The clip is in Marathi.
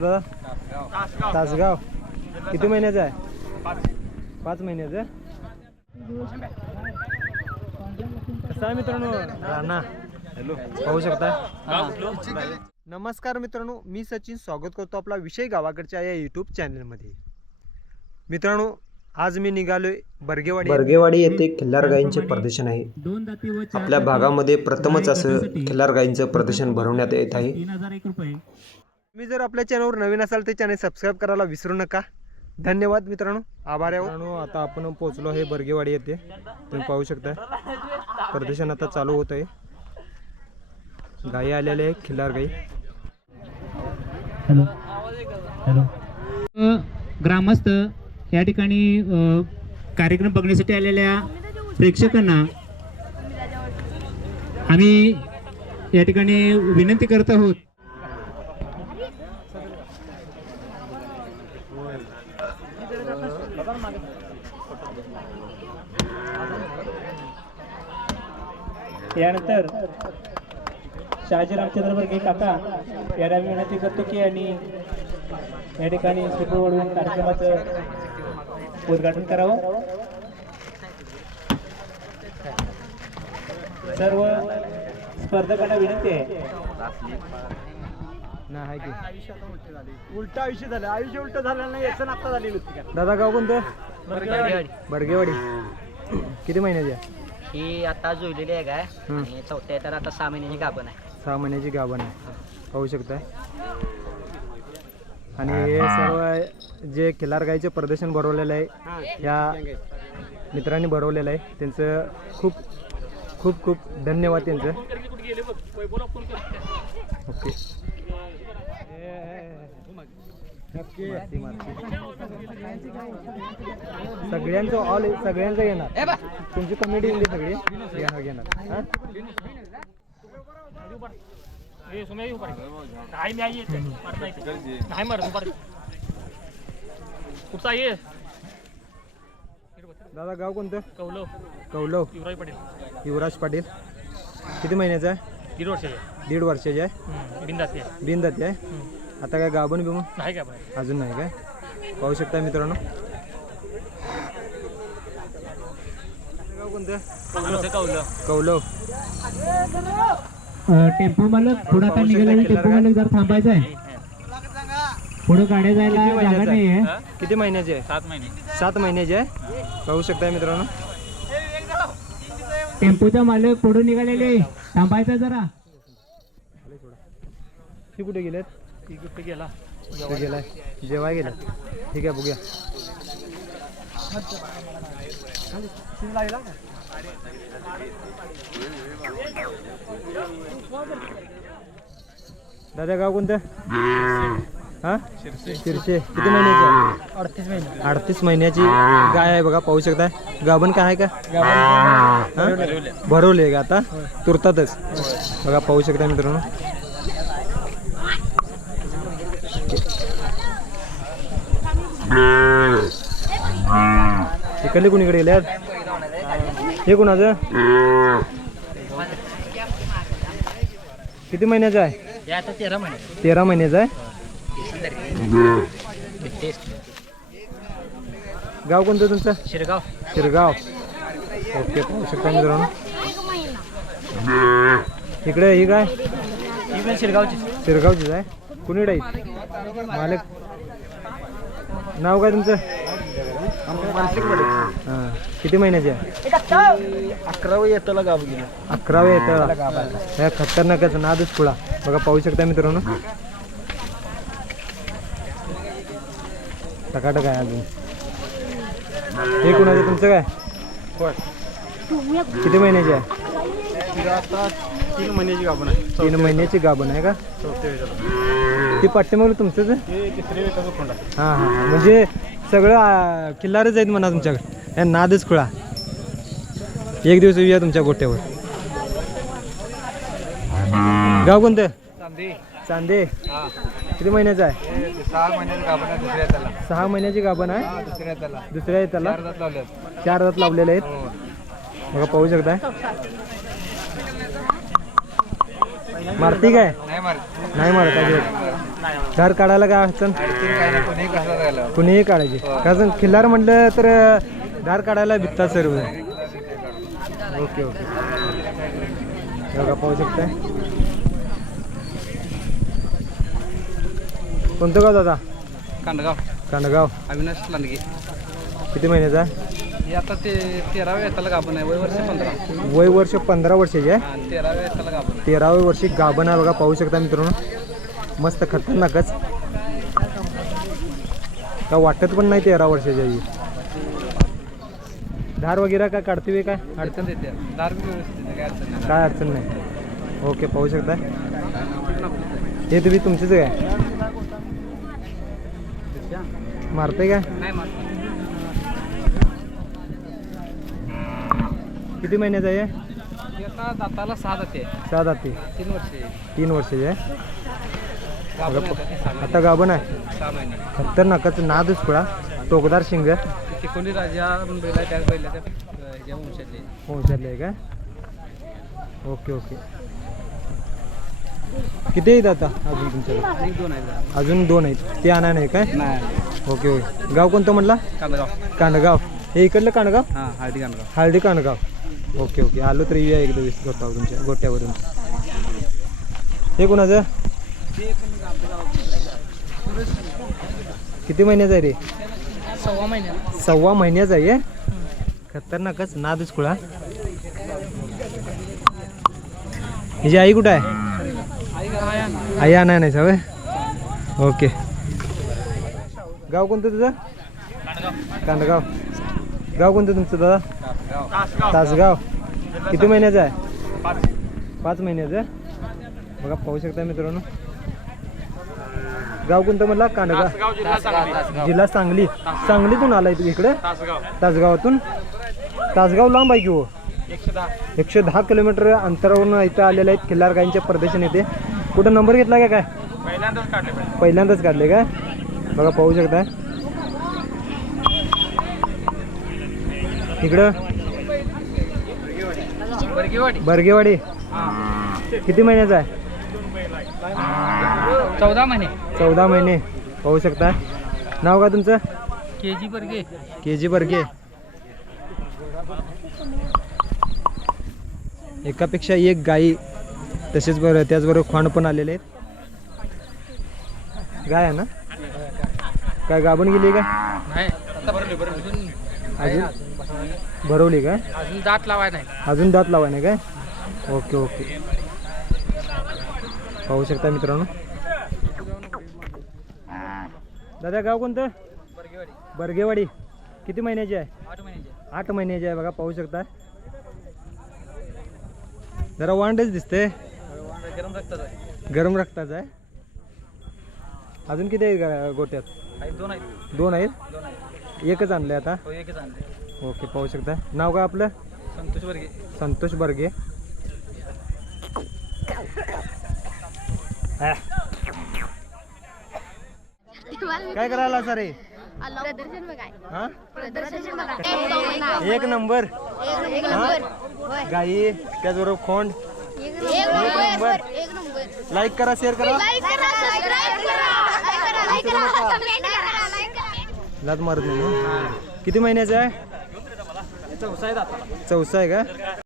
दादा तासगाव. किती महिन्याचं आहे? पाच महिन्याचं कसं आहे मित्रांनो? राणा. हॅलो पाहू शकता? नमस्कार मित्रांनो मी सचिन स्वागत करतो आपला विषय गावाकडच्या या युट्यूब चॅनलमध्ये मित्रांनो आज मी निघालोय बर्गेवाडी बर्गेवाडी येथे खिल्लार गायींचे प्रदर्शन आहे. आपल्या भागामध्ये प्रथमच असं खिल्लार गायींचं प्रदर्शन भरवण्यात येत आहे. तुम्ही जर आपल्या चॅनलवर नवीन असाल तर चॅनल सबस्क्राईब करायला विसरू नका. धन्यवाद मित्रांनो. आभार आहे मित्रांनो आता आपण पोहोचलो आहे बर्गेवाडी येथे. तुम्ही पाहू शकता प्रदर्शन आता चालू होत आहे. गायी आलेल्या आहे खिल्लार गाई. हॅलो. हॅलो. ग्रामस्थ या ठिकाणी कार्यक्रम बघण्यासाठी आलेल्या प्रेक्षकांना आम्ही या ठिकाणी विनंती करत आहोत यानंतर शहाजी रामचंद्र बर्गे काका यांना मी विनंती करतो की यांनी या ठिकाणी स्वीपर वळवून कार्यक्रमाचं उद्घाटन करावं. सर्व स्पर्धकांना विनंती आहे. नाही की. उलट आयुष्य झालं. आयुष्य उलट झालं नाही याचं आता झाली दादा गाव कोणतं? बर्गेवाडी किती महिन्याची आहे? ही आता जुळलेली आहे काय हम्म. आणि चौथ्या तर आता सहा महिन्याची गाभण आहे. सहा महिन्याची गाभण आहे. पाहू शकताय. आणि हे सर्व जे खिल्लार गाईचे प्रदर्शन भरवलेलं आहे या मित्रांनी भरवलेलं आहे. त्यांचं खूप खूप खूप धन्यवाद त्यांचं. ओके. मारती, मारती. सगळ्यांचं ऑल सगळ्यांचं येणार. तुमची कमेडी येईल सगळी. येणार घेणार हा? कुठचा ये दादा गाव कोणतं? कौलो कौलव. युवराज पाटील. युवराज पाटील किती महिन्याचा आहे? दीड वर्षाचे दीड वर्षाची आहे. बिंदास आहे. आहे आता काय गाभण बिमून नाही का अजून नाही काय? पाहू शकता मित्रांनो. गाव कोणतं? कौलो. कौलव टेम्पो मालक पुढे आता निघालेले टेम्पो मालक जर थांबायचं आहे. पुढे गाड्या जायला किती जागा महिन्याचा नाही. आहे? किती महिन्याची आहे? सात महिने. सात महिन्याची आहे? पाहू शकता मित्रांनो. टेम्पोचा मालक पुढे निघालेले थांबायचं जरा. ती कुठे गेलेत? ती कुठे गेला? गेलाय. जेवाय गेल्यात ठीक आहे बघूया. दादा गाव कोणतं? हा? शिरशे किती महिन्याची अडतीस महिने. अडतीस महिन्याची गाय आहे बघा पाहू शकता गाभण काय आहे का? भरवले का आता? तुरतातच. बघा पाहू शकता मित्रांनो. इकडले कुणीकडे गेल्यात हे कुणाचं? किती महिन्याचं आहे? तेरा महिने. तेरा महिन्याचं आहे? गाव कोणतं तुमचं? शिरगाव. शिरगाव. ओके पाहू शकता मित्रांनो. इकडे ही काय? शिरगावची शिरगावचीच. आहे. कुणीकडे आहे? मालक. नाव काय तुमचं? हां. किती महिन्याचे आहे? अकरावं येताला गाव गेलं. अकरावे येतं ह्या खतरनाकच नादच पुढा. बघा पाहू शकता मित्रांनो. टकाटक आहे अजून. हे कुणाचं? तुमचं काय? किती महिन्याचे आहे? आता तीन महिन्याची गाभण आहे. तीन महिन्याची गाभण आहे का? चौथ्या वेळेला ती पाठ्यामागलं तुमचंच आहे? हे तिसऱ्या वेळेचा खोंडा हां हां. म्हणजे सगळं आ, किल्लारच आहेत म्हणा तुमच्याकडे. या नादच खुळा. एक दिवस येऊया तुमच्या गोट्यावर. गाव कोणतं? चांदी. किती महिन्याचं आहे? सहा महिन्याची गाभण आहे दुसऱ्या त्याला सहा महिन्याची गाभण आहे? दुसऱ्या त्याला दुसऱ्या त्याला लावल्यात चार दात लावलेले आहेत. बघा पाहू शकताय? मारती काय? नाही मारत. नाही मारत अजिबात धार काढायला काय अडचण कुणीही काढायची. कारण खिल्लार म्हटलं तर धार काढायला भित्ता सर्व. Okay okay. बघा पाहू शकताय कोणतं गाव दादा? कांडगाव. कांडगाव. अविनाश लांडगे. किती महिन्याचा? हे आता ते तेराव्या येताला गाभण आहे वय वर्ष पंधरा. वय वर्ष पंधरा वर्षाचे आहे? तेराव्या येताला गाभण तेराव्या वर्षी गाभण आहे बघा पाहू शकता मित्रांनो. मस्त खतरनाकच. का वाटत पण नाही तेरा वर्षाच्या ही धार वगैरे काय काढते वे काय? अडचण? व्यवस्थित आहे, काय अडचण नाही. काय ओके पाहू शकता हे तुम्ही तुमचेच आहे मारते काय? किती महिन्याचं आहे? दाताला सहा जाते सहा जाती तीन वर्षे तीन वर्षाचे आहे. आता गाभण आहे. महिने खतरनाकच नादच थोडा टोकदार शिंग. तिकोली राजा बैल त्या बैलाच्या अं, ह्याच्या वंशातले. पोहोचले आहे का ओके ओके. किती आहेत आता अजून तुमच्याकडे? आणि दोन आहेत. अजून दोन आहेत. ते आणा नाही काय? नाही ओके ओके. गाव कोणतं म्हटला? कांडगाव कांडगाव हे इकडलं कांडगाव हां हळदी कांडगाव हळदी कांडगाव ओके ओके. आलो तर येऊया एक दिवस गोटावर तुमच्या गोट्यावरून. हे कोणाचं? किती महिन्याचं आहे रे? सव्वा महिन्यात सव्वा महिन्याचा आहे हे? खतरनाकच नादच खुळा हिची आई कुठं आहे? आई आणा नाही सवय ओके. गाव कोणतं तुझं? कांडगाव. गाव कोणतं तुमचं दादा? तासगाव. किती महिन्याचं आहे? पाच. महिन्याचं बघा पाहू शकता मित्रांनो. गाव कोणतं म्हटलं कांडगाव जिल्हा सांगली. सांगलीतून आलाय तू इकडे? तासगावातून? तासगाव लांब आहे की हो? एकशे दहा. किलोमीटर अंतरावरून इथं आलेले आहेत खिल्लार गायींचे प्रदर्शन येते कुठं नंबर घेतला का काय? पहिल्यांदाच काढले काय बघा पाहू शकता. इकडं? बर्गेवाडी. किती महिन्याचा आहे? चौदा महिने. चौदा महिने पाहू शकता. नाव का तुमचं? के जी बर्गे के जी बर्गे एकापेक्षा एक गाई तसेच बरं त्याचबरोबर खोंड पण आलेले आहेत. गाय आहे ना? काय गाभण गेली का? अजून? भरवली काय अजून दात लावाय नाही. अजून दात लावाय नाही काय? Okay okay. पाहू शकता मित्रांनो. दादा गाव कोणतं? बर्गेवाडी. किती महिन्याची आहे? आठ महिन्याचे आठ महिन्याची आहे बघा पाहू शकता. जरा वांडच दिसते गरम रक्ताचा आहे. गरम रक्ताचं आहे. अजून किती आहेत गा- गोट्यात? आहेत दोन आहेत. दोन आहेत? दोन आहेत. एकच आणलंय आता? हो एकच आणले ओके पाहू शकता. नाव काय आपलं? संतोष बर्गे. संतोष बर्गे. हा. काय करायला सर? रे प्रदर्शन बघाय. हा? प्रदर्शन एक नंबर. एक नंबर. गाई त्याचबरोबर खोंड. एक नंबर. एक नंबर. लाईक करा शेअर करा. लाईक करा सबस्क्राईब करा. लाईक करा. कमेंट करा. लाईक करा. लात मारत नाही ना किती महिन्याचं आहे? चौसा आहे दाता चौसा आहे का?